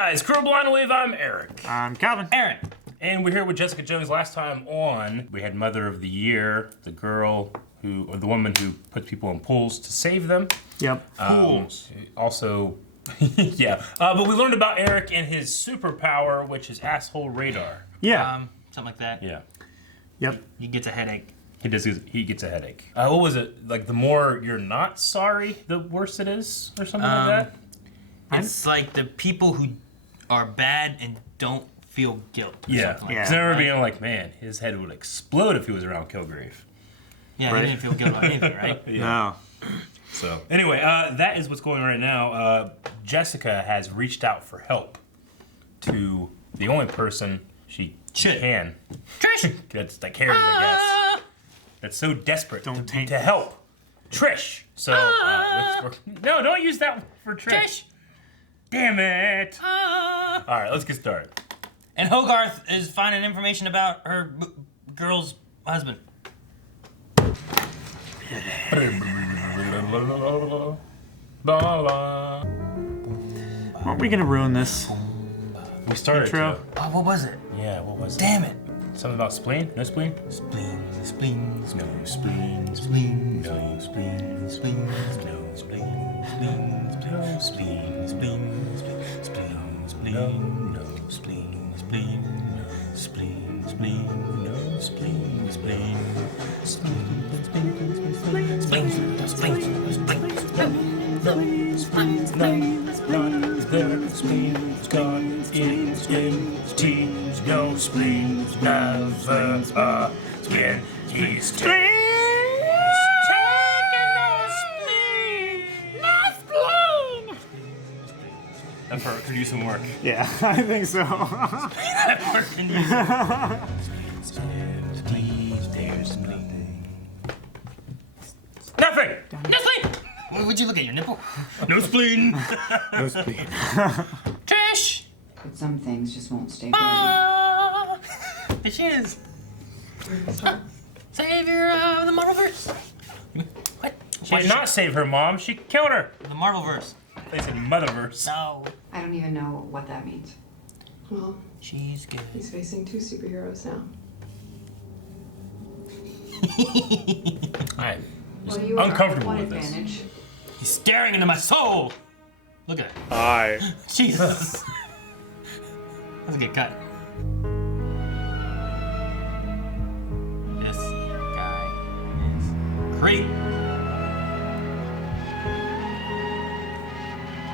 guys, Kuro Blind Wave, I'm Eric. I'm Calvin. Aaron. And we're here with Jessica Jones. Last time on, we had Mother of the Year, the woman who puts people in pools to save them. Yep. Pools. Also, yeah. But we learned about Eric and his superpower, which is asshole radar. Yeah. Something like that. Yeah. Yep. He gets a headache. He gets a headache. What was it? Like, the more you're not sorry, the worse it is? Or something like that? It's like the people who are bad and don't feel guilt. Yeah. Like Because I remember being like, man, his head would explode if he was around Kilgrave. Yeah, Right. he didn't feel guilt about anything, right? No. So, anyway, that is what's going on right now. Jessica has reached out for help to the only person she can. Trish! That's that cares, I guess. That's so desperate to help. Trish. So, no, don't use that for Trish. Trish! Damn it. All right, let's get started. And Hogarth is finding information about her girl's husband. Aren't we gonna ruin this? We started Intro. to. Oh, what was it? Yeah, what was it? Damn it. Something about spleen? No spleen? Spleen, spleen, No spleen. spleen, No spleen. spleen, No spleen. spleen, No spleen. spleen, spleen, spleen, No spleen. spleen, Spleen. spleen, No spleen. spleen, spleen, spleen, Their spleen gone in tea. No spleen, never a spleen. He's taking no spleen. That part could use some work. Yeah, I think so. Nothing. No spleen! Would you look at your nipple? No spleen. No spleen. Trish! But some things just won't stay buried. Ah! There she is. Savior of the Marvelverse. What? She did not save her mom. She killed her. The Marvelverse. They said Motherverse. No. I don't even know what that means. Well, She's good. he's facing two superheroes now. I'm Well, you uncomfortable are at with one this. advantage. He's staring into my soul. Look at it. Hi. Jesus. That's a good cut. This guy is great.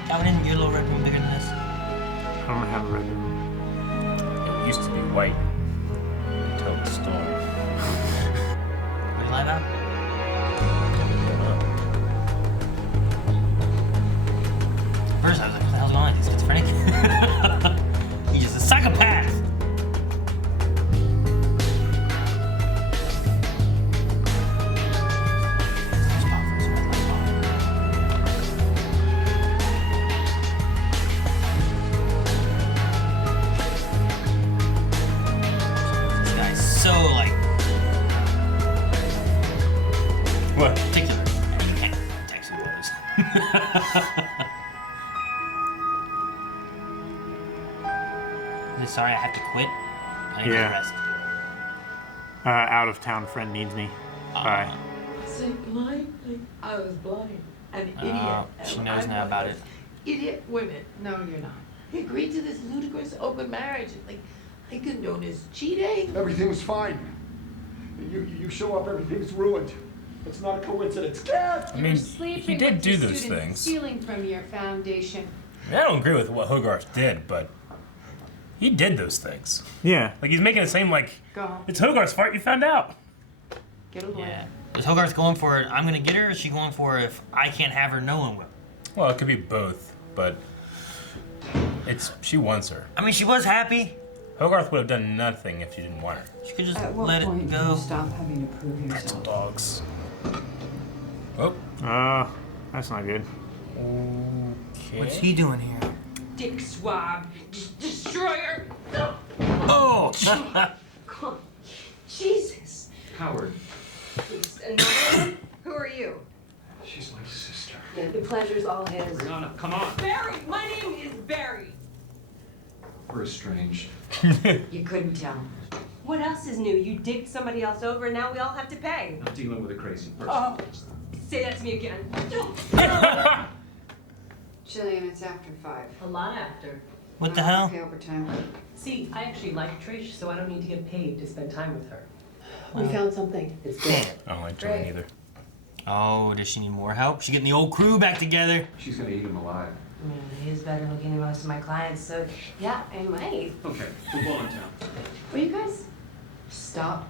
Calvin, didn't you get a little red room bigger than this? I don't have a red room. It used to be white until the storm. Where's light out? First, I was like, what the hell's going on? He's schizophrenic? He's just a psychopath! This guy's so, like, What? particular. You can't text him those. Sorry, I have to quit. I need Yeah. to rest. Out of town friend needs me. Bye. Was I blind? I was blind. An idiot. She knows now about it. Idiot women. No, you're not. He agreed to this ludicrous open marriage. Like, I condone his cheating. Everything was fine. You show up, everything's ruined. It's not a coincidence. Dad! I mean, he did do those things. Stealing from your foundation. I mean, I don't agree with what Hogarth did, but he did those things. Yeah. Like, he's making it seem like Go. it's Hogarth's fault you found out. Get away. Yeah. Is Hogarth going for it, I'm gonna get her, or is she going for if I can't have her, no one will? Well, it could be both, but she wants her. I mean, she was happy. Hogarth would have done nothing if she didn't want her. She could just At what let point it do you go. stop having to prove Pretzel yourself? dogs. Oh. That's not good. Okay. What's he doing here? Dick swab. Destroyer. Oh! God. Jesus. Howard. Another one? Who are you? She's my sister. Yeah, the pleasure's all his. Brianna, come on. Barry! My name is Barry. We're estranged. You couldn't tell. What else is new? You dicked somebody else over and now we all have to pay. I'm dealing with a crazy person. Oh, say that to me again. Jillian, it's after 5. A lot after. What the hell? Okay, overtime. See, I actually like Trish, so I don't need to get paid to spend time with her. We found something. It's good. I don't like Joanne either. Oh, does she need more help? She getting the old crew back together. She's gonna eat him alive. He is better looking than most of my clients, so yeah, I might. Okay, we're going town. Will you guys stop?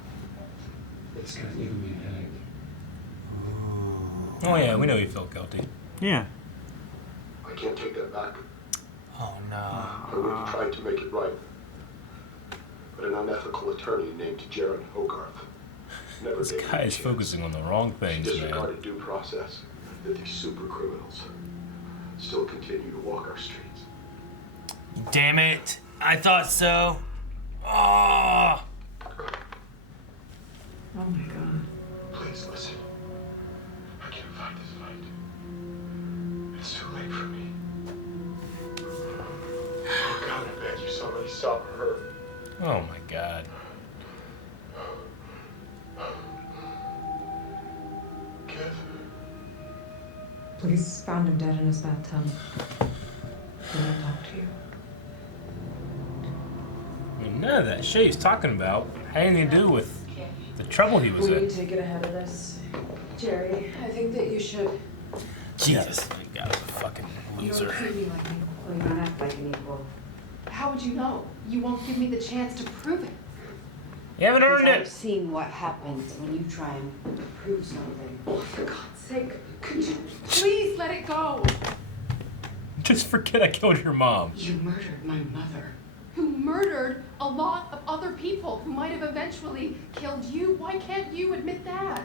It's gonna give me a headache. Oh yeah, we know you felt guilty. Yeah. I can't take that back. Oh no. I would have tried to make it right. But an unethical attorney named Jared Hogarth never This gave me guy a is chance. focusing on the wrong He things, man. disregarded due process that these super criminals still continue to walk our streets. Damn it. I thought so. Oh. Oh my god. Please listen. I can't fight this fight. It's too late for me. Oh God, I beg you, somebody stop her. Oh my god. Kid. Police found him dead in his bathtub. They want to talk to you. I mean, none of that shit he's talking about had anything to do with the trouble he was Will you in. take it ahead of this? Jerry, I think that you should. Jesus. My god, fucking You don't loser. treat me like an Well, you don't act like an equal. How would you know? You won't give me the chance to prove it. You haven't Because earned I've it. seen what happens when you try and prove something. Oh, for God's sake, could you please let it go? Just forget I killed your mom. You murdered my mother. Who murdered a lot of other people who might have eventually killed you? Why can't you admit that?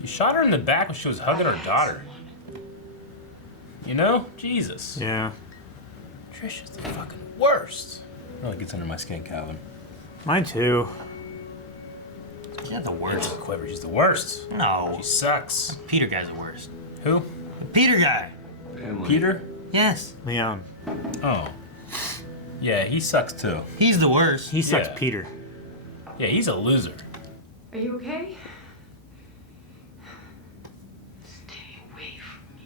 You shot her in the back when she was hugging I her had daughter. someone. You know? Jesus. Yeah. Trish is the fucking worst. Really gets under my skin, Calvin. Mine too. She's not the She's worst. Quiver, she's the worst. No. She sucks. Peter guy's the worst. Who? The Peter guy. Family. Peter? Yes. Leon. Oh. Yeah, he sucks too. He's the worst. He sucks Yeah. Peter. Yeah, he's a loser. Are you okay? Stay away from me.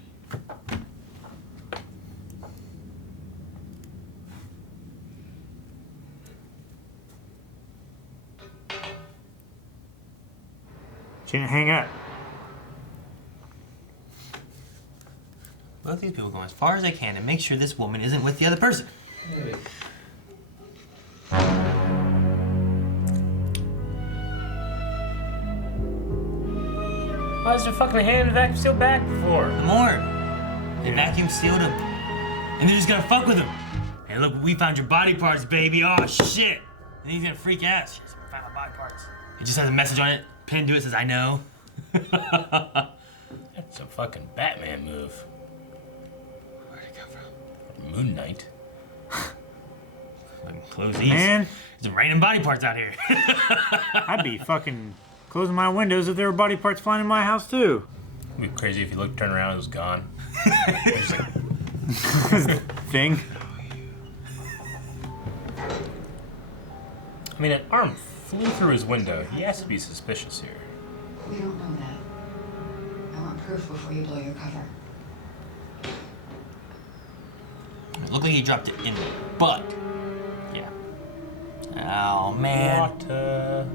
She didn't hang up. Both these people go as far as they can to make sure this woman isn't with the other person. Hey. Why is there fucking hand vacuum seal back before? More. They vacuum sealed him. And they're just gonna fuck with him. Hey, look, we found your body parts, baby. Oh, shit. And he's gonna freak out. Shit, we found my body parts. It just has a message on it. Pinned to it says, I know. That's a fucking Batman move. Where'd it come from? Moon Knight. Fucking close these. Man, There's random body parts out here. I'd be fucking closing my windows if there were body parts flying in my house too. It'd be crazy if you looked, turn around, it was gone. It's just like, Thing. I mean, an arm flew through his window. He has to be suspicious here. We don't know that. I want proof before you blow your cover. It looked like he dropped it in the butt. Yeah. Oh, man. Water.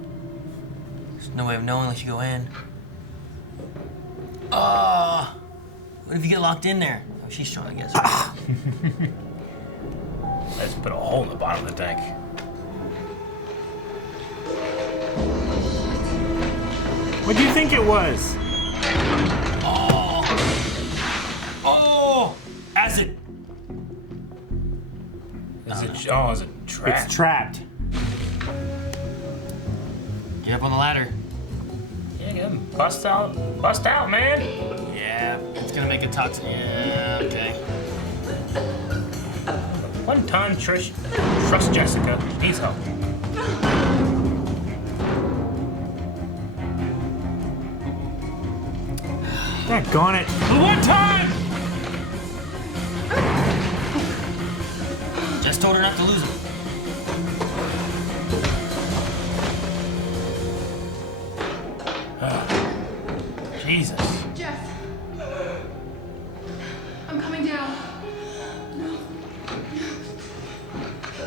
There's no way of knowing unless you go in. What if you get locked in there? Oh, she's strong, I guess. I just put a hole in the bottom of the tank. What do you think it was? Oh! Acid! Is it? Oh, is it trapped? It's trapped. Get up on the ladder. Yeah, get him. Bust out, man. Yeah, it's gonna make it toxic. Yeah, okay. One time, Trish, trust Jessica. Needs help. Daggone it. One time. Just told her not to lose him. Jesus. Jeff. I'm coming down. No.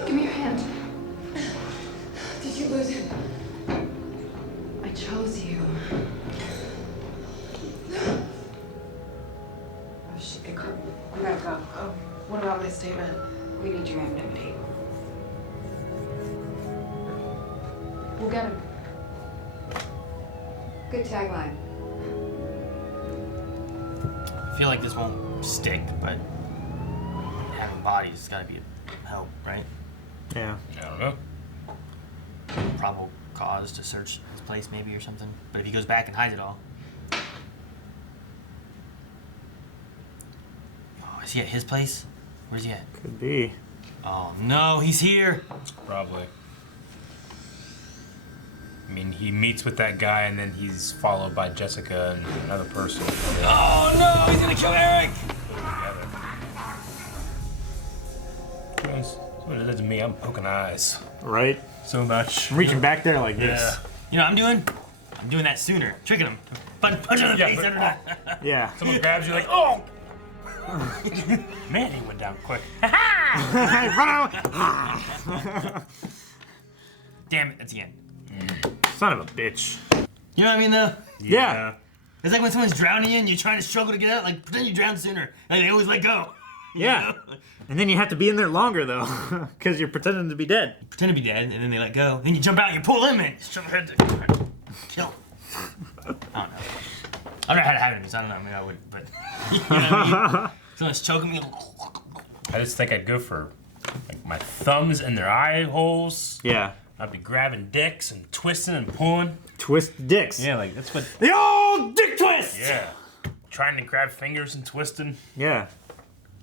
Give me your hand. Did you lose it? I chose you. Oh, shit. We gotta go. Oh, what about my statement? We need your anonymity. We'll get him. Good tagline. I feel like this won't stick, but having bodies has got to be a help, right? Yeah. I don't know. Probable cause to search his place, maybe, or something. But if he goes back and hides it all. Oh, is he at his place? Where's he at? Could be. Oh, no, he's here. Probably. I mean, he meets with that guy and then he's followed by Jessica and another person. Oh, no, he's going to kill Eric. What it is to me, I'm poking eyes. Right? So much. I'm reaching back there like this. Yeah. You know what I'm doing? I'm doing that sooner. Tricking him. Punch him in the face but- under that. Yeah. Someone grabs you like, oh! Man, he went down quick. Run out! Damn it, that's the end. Son of a bitch. You know what I mean, though? Yeah. It's like when someone's drowning you and you're trying to struggle to get out, like, pretend you drown sooner. Like, they always let go. Yeah. And then you have to be in there longer, though, because you're pretending to be dead. Pretend to be dead, and then they let go. Then you jump out and you pull them in. Shove their head to kill. I don't know. I don't know how to have it, so I don't know. Maybe I would, but you know what I mean? Someone's choking me. I just think I'd go for like my thumbs in their eye holes. Yeah. I'd be grabbing dicks and twisting and pulling. Twist dicks. Yeah, like that's what. The old dick twist! Yeah. Trying to grab fingers and twisting. Yeah.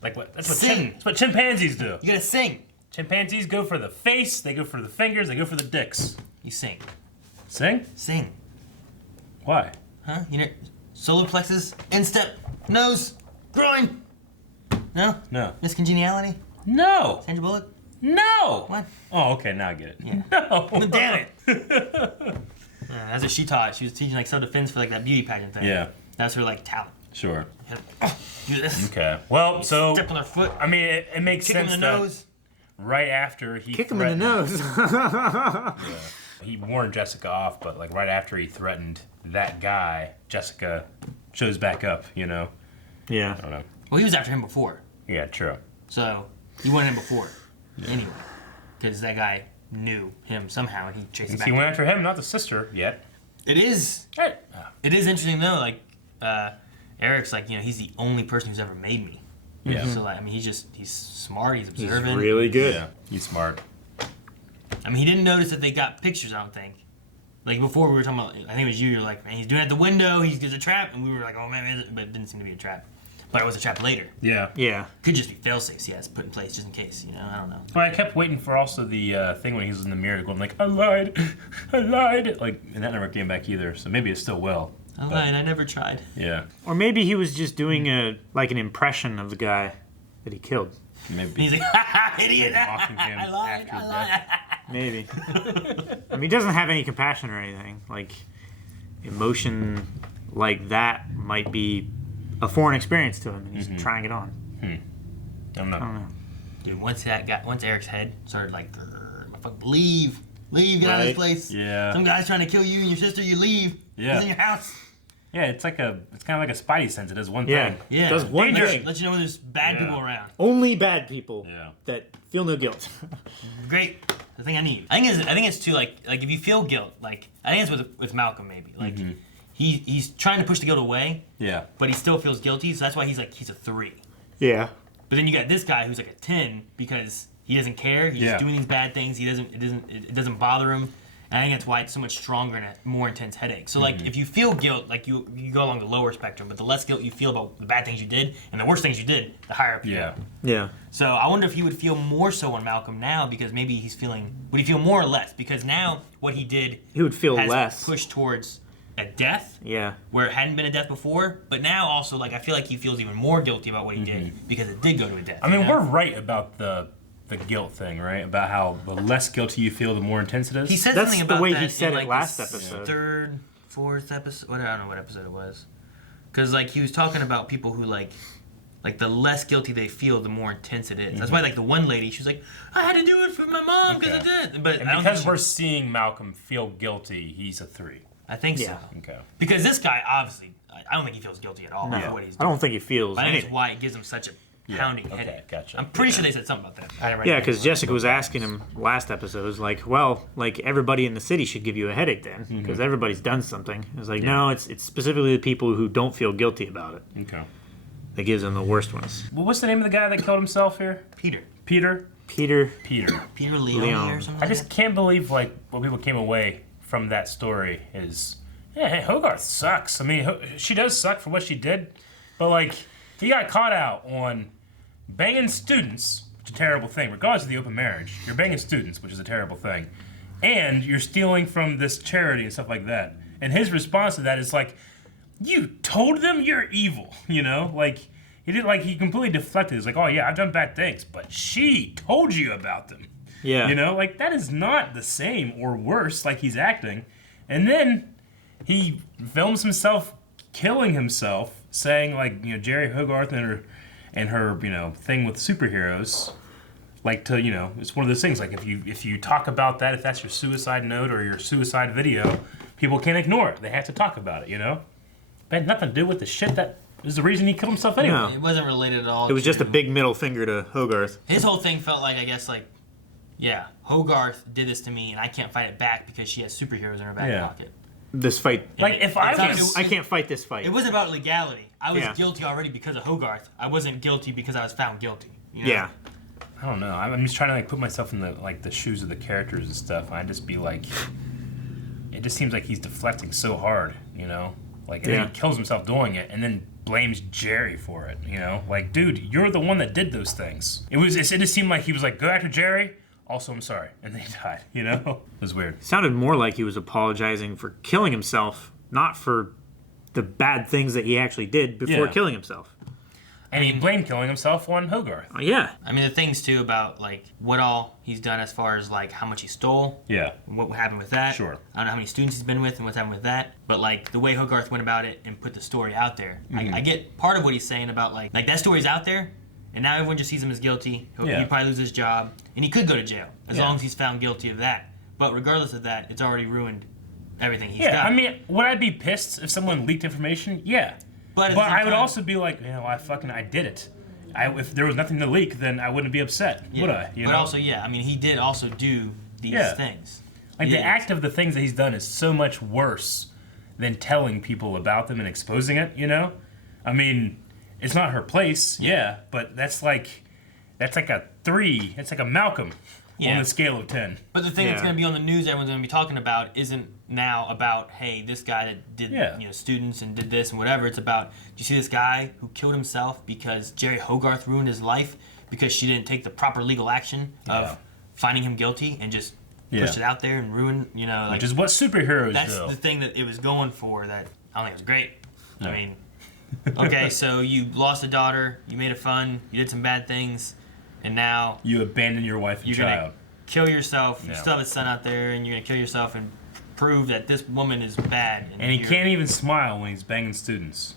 Like what? That's Sing. what chimpanzees do. You gotta sing. Chimpanzees go for the face. They go for the fingers. They go for the dicks. You sing. Sing? Sing. Why? Huh? You know, solar plexus, instep, nose, groin. No? No. Miss Congeniality? No. Sandra Bullock? No. What? Oh, okay. Now I get it. Yeah. No. Damn it. That's what she taught. She was teaching like self-defense for like that beauty pageant thing. Yeah. That's her like talent. Sure. Do this. Okay. Well, so Step on her foot. I mean, it makes Kick him sense in the that nose. right after he Kick him in the nose. he warned Jessica off, but like right after he threatened that guy, Jessica shows back up. You know. Yeah. I don't know. Well, he was after him before. Yeah. True. So he wanted him before. Anyway. Because that guy knew him somehow and he chased him back. He went after him, not the sister yet. It is. Right. It is interesting though. Like, Eric's like, you know, he's the only person who's ever made me. Yeah. So like, I mean, he's smart. He's observant. He's really good. Yeah. He's smart. I mean, he didn't notice that they got pictures. I don't think. Like before, we were talking about. I think it was you. You're like, man, he's doing it at the window. There's a trap, and we were like, oh man, is it? But it didn't seem to be a trap. But it was a trap later. Yeah. Yeah. Could just be fail-safes he has put in place just in case. You know, I don't know. Well, I kept waiting for also the thing when he was in the mirror going like, I lied, I lied. Like, and that never came back either. So maybe it still will. I lied. I never tried. Yeah. Or maybe he was just doing an impression of the guy that he killed. Maybe. He's like, ha idiot. Mocking him I lied. after I lied. Maybe. I mean, he doesn't have any compassion or anything. Like, emotion like that might be a foreign experience to him, and he's trying it on. I don't know. I don't know. Dude, once Eric's head started like, leave, get out of this Right. place. Yeah. Some guy's trying to kill you and your sister. You leave. Yeah. He's in your house. Yeah, it's kind of like a Spidey sense. It does one Yeah. thing. Yeah. Does one Dangerous. thing. Let you know when there's bad Yeah. people around. Only bad people Yeah. that feel no guilt. Great. The thing I need. I think it's too like if you feel guilt, like I think it's with Malcolm maybe. Like he's trying to push the guilt away, Yeah. but he still feels guilty, so that's why he's a 3. Yeah. But then you got this guy who's like a 10 because he doesn't care. He's Yeah. just doing these bad things. It doesn't bother him. And I think that's why it's so much stronger and a more intense headache. So like if you feel guilt, like you go along the lower spectrum, but the less guilt you feel about the bad things you did and the worst things you did, the higher up you Yeah. go. Yeah. So I wonder if he would feel more so on Malcolm now because maybe would he feel more or less? Because now what he did He would feel has less. pushed towards a death Yeah. where it hadn't been a death before, but now also like I feel like he feels even more guilty about what he did because it did go to a death. I mean, you know? we're right about the the guilt thing, right? About how the less guilty you feel, the more intense it is. He said That's something the about way that he said in, it like, last this episode. Third, fourth episode. I don't know what episode it was. Because like he was talking about people who like the less guilty they feel, the more intense it is. That's why like the one lady, she was like, I had to do it for my mom because I did. But and I don't because think we're seeing Malcolm feel guilty, he's a 3. I think Yeah. so. Okay. Because this guy obviously, I don't think he feels guilty at all No, for what he's I doing. don't think he feels I think anything. it's why it gives him such a pounding okay, headache. gotcha. I'm pretty sure they said something about that. I didn't write Yeah, it because down. Jessica was asking him last episode, was like, well, like everybody in the city should give you a headache then, because everybody's done something. It was like, no, it's specifically the people who don't feel guilty about it Okay. that gives them the worst ones. Well, what's the name of the guy that killed himself here? Peter Peter? Peter. Peter Leone Leone. or something I like just that? can't believe like what people came away from that story is, yeah, hey, Hogarth sucks. I mean, she does suck for what she did, but like he got caught out on banging students, which is a terrible thing. Regardless of the open marriage, you're banging students, which is a terrible thing, and you're stealing from this charity and stuff like that. And his response to that is like, you told them you're evil, you know, like. He completely deflected. He's like, oh yeah, I've done bad things, but she told you about them. Yeah. You know, like that is not the same or worse, like he's acting. And then he films himself killing himself, saying like, you know, Jerry Hogarth and her, you know, thing with superheroes. Like to, you know, it's one of those things, like if you talk about that, if that's your suicide note or your suicide video, people can't ignore it. They have to talk about it, you know? It had nothing to do with the shit that is the reason he killed himself anyway. No. It wasn't related at all. It was just a to- big middle finger to Hogarth. His whole thing felt like, I guess, like, yeah, Hogarth did this to me, and I can't fight it back because she has superheroes in her back Yeah. pocket. This fight. Like if I it's was, I can't fight this fight. It wasn't about legality. I was Yeah. guilty already because of Hogarth. I wasn't guilty because I was found guilty. You know? Yeah. I don't know. I'm just trying to like put myself in the shoes of the characters and stuff. And I'd just be like, it just seems like he's deflecting so hard, you know? Like, and then Yeah. he kills himself doing it, and then blames Jerry for it, you know? Like, dude, you're the one that did those things. It just seemed like he was like, go after Jerry. Also, I'm sorry, and then he died. You know, it was weird. It sounded more like he was apologizing for killing himself, not for the bad things that he actually did before Yeah. killing himself. And he blamed killing himself on Hogarth. Yeah. I mean, the things, too, about, like, what all he's done as far as, like, how much he stole. Yeah. What happened with that. Sure. I don't know how many students he's been with and what's happened with that. But, like, the way Hogarth went about it and put the story out there. I get part of what he's saying about, like that story's out there, and now everyone just sees him as guilty. He'd probably lose his job, and he could go to jail, as long as he's found guilty of that. But regardless of that, it's already ruined everything he's done. I mean, would I be pissed if someone leaked information? Yeah. But at But the same I would time- also be like, you know, I did it. If there was nothing to leak, then I wouldn't be upset, would I? You But know? also, I mean, he did also do these things. Like He the did. act of the things that he's done is so much worse than telling people about them and exposing it, you know? I mean, it's not her place, but that's like a 3. It's like a Malcolm on the scale of 10. But the thing that's going to be on the news, everyone's going to be talking about, isn't now about, hey, this guy that did, you know, students and did this and whatever. It's about, do you see this guy who killed himself because Jerry Hogarth ruined his life because she didn't take the proper legal action of finding him guilty and just pushed it out there and ruined, you know, like, Which is what superheroes that's do. the thing that it was going for that I don't think it was great. I mean, okay, so you lost a daughter, you made it fun, you did some bad things, and now You abandon your wife and you're child. gonna kill yourself. You Yeah. still have a son out there, and you're gonna kill yourself and prove that this woman is bad. And he you're- can't even smile when he's banging students.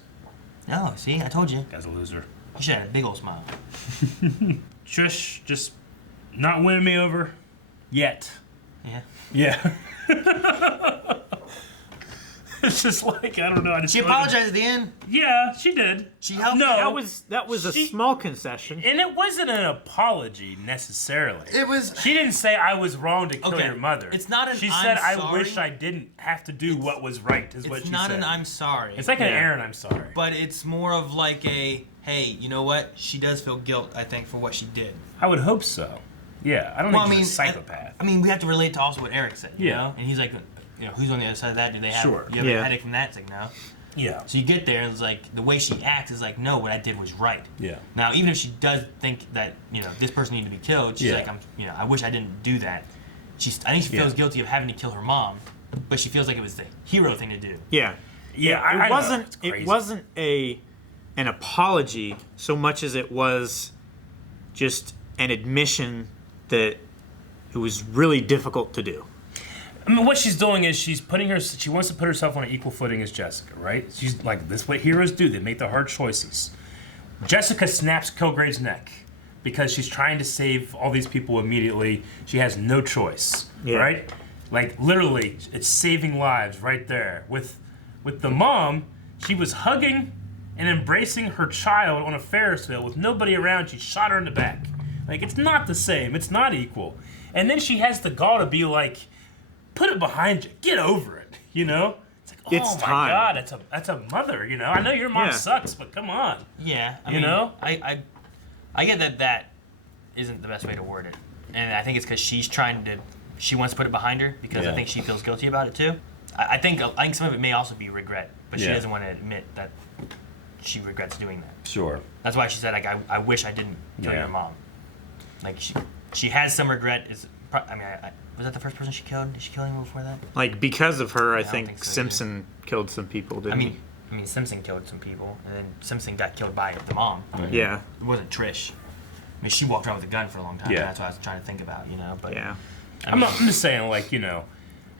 No, see, I told you. Guy's a loser. You should have had a big old smile. Trish just not winning me over yet. Yeah. Yeah. It's just like, I don't know. I just She feel like- apologized at the end. Yeah, she did. She helped. No. That was a She- small concession. And it wasn't an apology necessarily. It was. She didn't say I was wrong to kill Okay, your mother. it's not an She I'm said I sorry. wish I didn't have to do what was right. Is what It's she not said. an I'm sorry. It's like an Aaron I'm sorry. But it's more of like a, hey, you know what? She does feel guilt, I think, for what she did. I would hope so. Yeah, I don't think he's a psychopath. I mean, we have to relate to also what Eric said. You Yeah. know? And he's like, you know, who's on the other side of that? Do they have? Sure. You have Yeah. a headache from that? It's like, no. Yeah. So you get there, and it's like the way she acts is like, no, what I did was right. Yeah. Now, even if she does think that, you know, this person needed to be killed, she's Yeah. like, I wish I didn't do that. I think she feels guilty of having to kill her mom, but she feels like it was the hero thing to do. Yeah. Yeah, I it know. wasn't. It's crazy. It wasn't an apology so much as it was just an admission that it was really difficult to do. I mean, what she's doing is she wants to put herself on an equal footing as Jessica, right? She's like, this is what heroes do. They make the hard choices. Jessica snaps Kilgrave's neck because she's trying to save all these people immediately. She has no choice, right? Like, literally, it's saving lives right there. With the mom, she was hugging and embracing her child on a Ferris wheel with nobody around. She shot her in the back. Like, it's not the same. It's not equal. And then she has the gall to be like, put it behind you. Get over it, you know? It's like, oh It's my time. God, that's a mother, you know? I know your mom sucks, but come on. Yeah, I You mean, know? I get that isn't the best way to word it, and I think it's because she wants to put it behind her because I think she feels guilty about it too. I think some of it may also be regret, but she doesn't want to admit that she regrets doing that. Sure. That's why she said, like, I wish I didn't kill your mom. Like, she has some regret. Was that the first person she killed? Did she kill anyone before that? Like, because of her, I don't think think so, Simpson killed some people, didn't he? I mean, Simpson killed some people, and then Simpson got killed by the mom. Yeah. It wasn't Trish. I mean, she walked around with a gun for a long time. Yeah. That's what I was trying to think about, you know. But Yeah. I'm just saying, like, you know,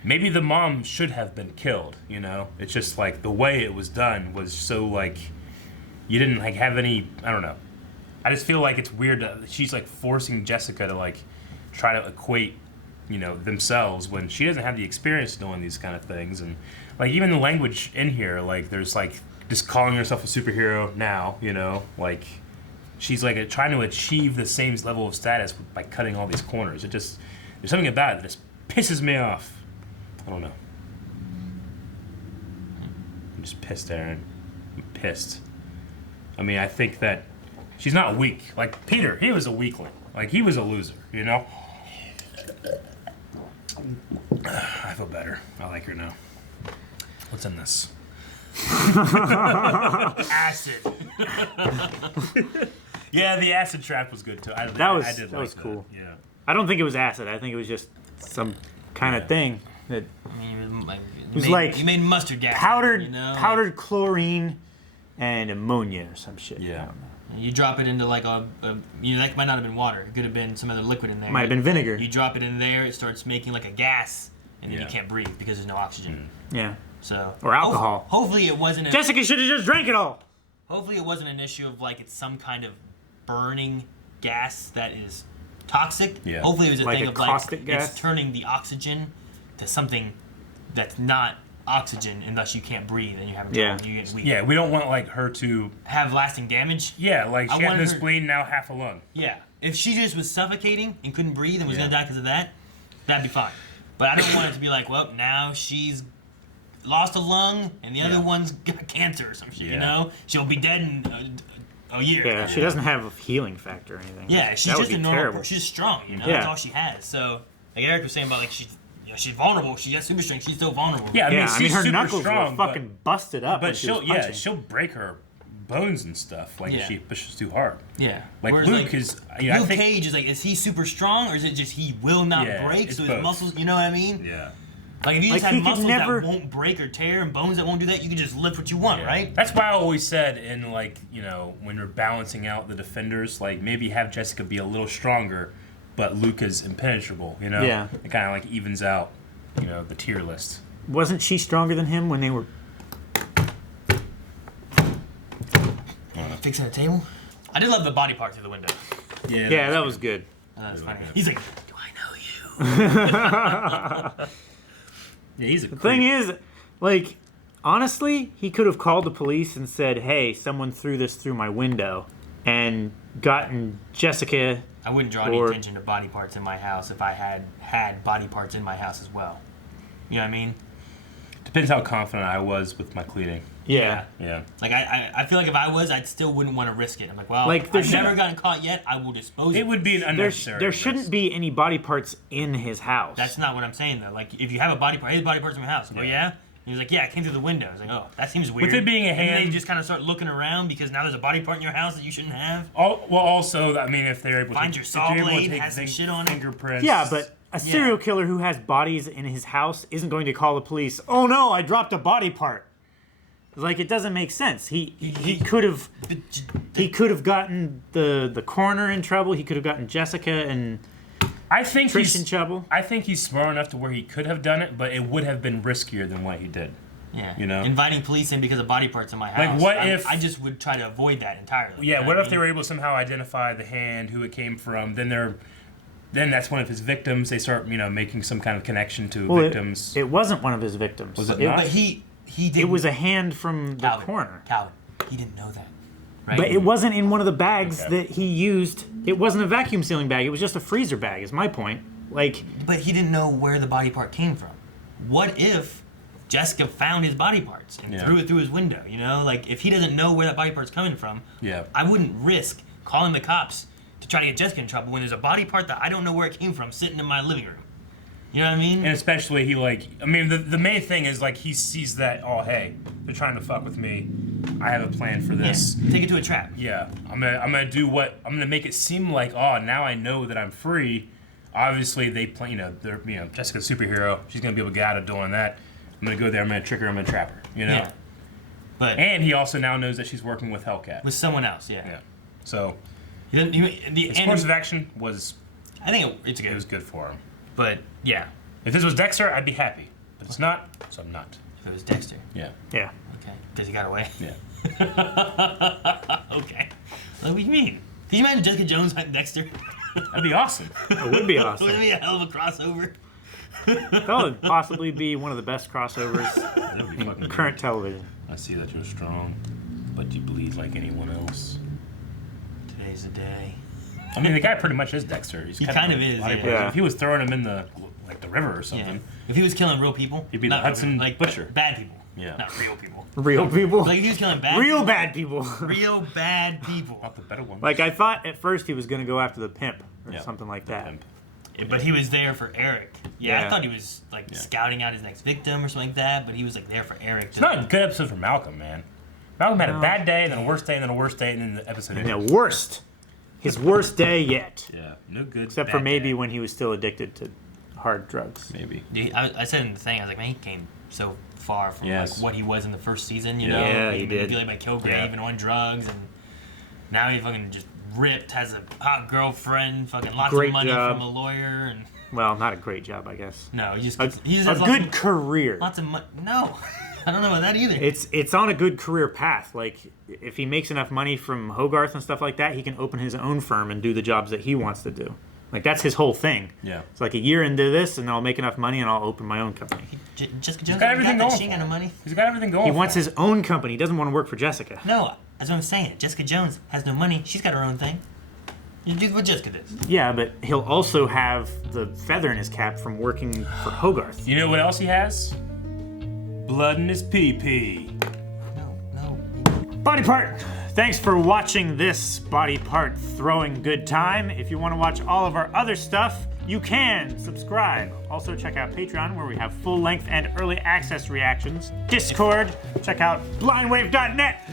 maybe the mom should have been killed, you know? It's just, like, the way it was done was so, like, you didn't, like, have any, I don't know. I just feel like it's weird that she's, like, forcing Jessica to, like, try to equate, you know, themselves when she doesn't have the experience doing these kind of things. And, like, even the language in here, like, there's, like, just calling herself a superhero now, you know? Like, she's, like, trying to achieve the same level of status by cutting all these corners. It just, there's something about it that just pisses me off. I don't know. I'm just pissed, Aaron. I'm pissed. I mean, I think that she's not weak. Like, Peter, he was a weakling. Like, he was a loser, you know? I feel better. I like her now. What's in this? Acid. Yeah, the acid trap was good, too. I did That like was cool. Yeah. I don't think it was acid. I think it was just some kind of thing that I mean, like you made mustard gas. powdered you know? powdered chlorine and ammonia or some shit. Yeah. You drop it into like that might not have been water. It could have been some other liquid in there. Might have been vinegar. You drop it in there, it starts making like a gas, and then Yeah. you can't breathe because there's no oxygen. Yeah. So Or alcohol. Hopefully it wasn't. Jessica should have just drank it all. Hopefully it wasn't an issue of like it's some kind of burning gas that is toxic. Yeah. Hopefully it was a Like thing a of like caustic gas? it's turning the oxygen to something that's not oxygen, and thus you can't breathe and you have Yeah. you get weak. Yeah, we don't want, like, her to... Have lasting damage. Yeah, like, I she had wanted no her- spleen, now half a lung. Yeah. If she just was suffocating and couldn't breathe and was Yeah. gonna die because of that, that'd be fine. But I don't want it to be like, well, now she's lost a lung and the other Yeah. one's got cancer or some shit. You Yeah. know, she'll be dead in a year. Yeah, she doesn't have a healing factor or anything. Yeah, she's That would just a be normal terrible. person. She's strong. You know, Yeah. that's all she has. So, like Eric was saying about like she's vulnerable. She has super strength. She's still vulnerable. Yeah, Yeah, I mean, she's her super knuckles strong, were fucking busted up. when But she was she'll punching. she'll break her bones and stuff. Like, Yeah. if she pushes too hard. Yeah. Like, Whereas, Luke is... You know, I Luke think, Cage is like, is he super strong or is it just he will not Yeah, break? it's So his both. muscles, you know what I mean? Yeah. Like if you just Like, had he could muscles never- that won't break or tear and bones that won't do that, you can just lift what you want, right? That's why I always said in, like, you know, when we're balancing out the defenders, like, maybe have Jessica be a little stronger, but Luke is impenetrable, you know? Yeah. It kind of, like, evens out, you know, the tier list. Wasn't she stronger than him when they were? Fixing the table. I did love the body part through the window. Yeah, that was good. That was funny. He's like, do I know you? Yeah, he's a The thing is, like, honestly, he could have called the police and said, "Hey, someone threw this through my window," and gotten Jessica. I wouldn't draw any Or- attention to body parts in my house if I had body parts in my house as well. You know what I mean? Depends how confident I was with my cleaning. Yeah. Yeah. Like I feel like if I was, I still wouldn't want to risk it. I'm like, well, Like, there I've should- never gotten caught yet. I will dispose of It would be an There unnecessary shouldn't risk. be any body parts in his house. That's not what I'm saying though. Like if you have a body part, hey, body parts in my house. Oh yeah. And he's like, yeah, it came through the window. I was like, oh, that seems weird. With it being a And then hand- you just kind of start looking around because now there's a body part in your house that you shouldn't have. Well, also, I mean, if they're able Find to... your if saw you're able to blade, take has some shit on it. fingerprints... Yeah, but a serial killer who has bodies in his house isn't going to call the police. Oh no, I dropped a body part. Like, it doesn't make sense. He could have gotten the coroner in trouble. He could have gotten Jessica and I think Tristan Trouble. I think he's smart enough to where he could have done it, but it would have been riskier than what he did. Yeah. You know? Inviting police in because of body parts in my house. Like, what if... I just would try to avoid that entirely. Yeah, you know what I if they mean? were able to somehow identify the hand, who it came from, then that's one of his victims. They start, making some kind of connection to victims. It wasn't one of his victims. Was it not? But he did. It was a hand from the corner. Calvin, he didn't know that. Right? But it wasn't in one of the bags that he used. It wasn't a vacuum sealing bag. It was just a freezer bag, is my point. Like, but he didn't know where the body part came from. What if Jessica found his body parts and threw it through his window? You know, like, if he doesn't know where that body part's coming from, I wouldn't risk calling the cops to try to get Jessica in trouble when there's a body part that I don't know where it came from sitting in my living room. You know what I mean? And especially the main thing is, like, he sees that, oh, hey, they're trying to fuck with me. I have a plan for this. Yeah, take it to a trap. Yeah, I'm gonna make it seem like, oh, now I know that I'm free. Obviously, they play, Jessica's a superhero. She's gonna be able to get out of doing that. I'm gonna go there. I'm gonna trick her. I'm gonna trap her. Yeah. And he also now knows that she's working with Hellcat. With someone else. Yeah. Yeah. So his course of action was. I think it's good. It was good for him. But yeah. If this was Dexter, I'd be happy. But it's not, so I'm not. If it was Dexter. Yeah. Yeah. Okay. Because he got away. Yeah. Okay. What do you mean? Can you imagine Jessica Jones and Dexter? That'd be awesome. It would be awesome. Would it be a hell of a crossover? That would possibly be one of the best crossovers in current television. I see that you're strong, but you bleed like anyone else. Today's the day. I mean, the guy pretty much is Dexter. He kind of is. Yeah. If he was throwing him in the river or something, if he was killing real people, he'd be the Hudson Butcher. Bad people. Yeah. Not real people. Real people. Like if he was killing bad real people. bad people. Real bad people. Not the better ones. Like, I thought at first he was going to go after the pimp or something like that. Pimp. But he was there for Eric. Yeah, I thought he was scouting out his next victim or something like that, but he was like there for Eric. It's not a good episode for Malcolm, man. Malcolm had a bad day, then a worse day, and then a worse day, and then the episode. And the worst. His worst day yet. Yeah, no good. Except for maybe when he was still addicted to hard drugs. Maybe. Dude, I said in the thing, I was like, man, he came so far from like what he was in the first season, you know? Yeah, he did. Manipulated by Kilgrave and on drugs, and now he fucking just ripped, has a hot girlfriend, fucking lots of money from a lawyer, and... Well, not a great job, I guess. No, he just a has good career. Lots of money. No, I don't know about that either. It's on a good career path. Like, if he makes enough money from Hogarth and stuff like that, he can open his own firm and do the jobs that he wants to do. Like, that's his whole thing. Yeah. It's like a year into this, and I'll make enough money, and I'll open my own company. Jessica Jones got everything going. She ain't got no money. He's got everything going. He wants his own company. He doesn't want to work for Jessica. No, that's what I'm saying. Jessica Jones has no money. She's got her own thing. You do what Jessica does. Yeah, but he'll also have the feather in his cap from working for Hogarth. You know what else he has? Blood in his pee-pee. No. Body part! Thanks for watching this body part throwing good time. If you want to watch all of our other stuff, you can subscribe. Also check out Patreon where we have full length and early access reactions. Discord, check out blindwave.net.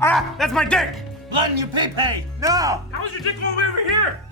Ah, that's my dick! Blood in your pee-pee! No! How's your dick all the way over here?